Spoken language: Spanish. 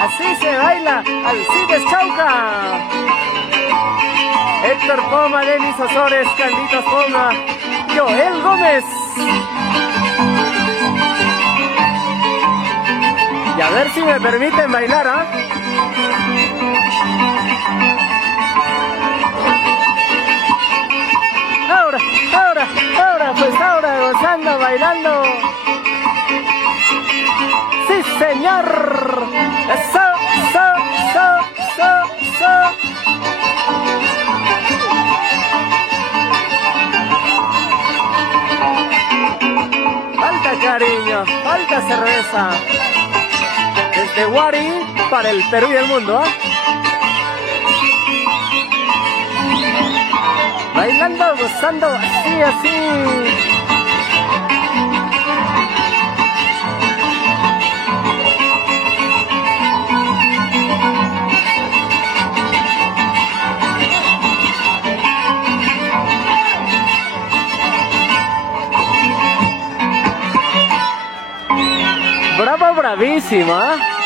Así se baila Alcides Chauca. Héctor Poma, Denis Osores, Carlitos Poma, Joel Gómez. Y a ver si me permiten bailar, ¿ah? Ahora, gozando, bailando. ¡Sí, señor! ¡Eso! Falta cariño, falta cerveza. Desde Wari para el Perú y el mundo, ¿eh? Bailando, gozando, así. Bravo, bravísima.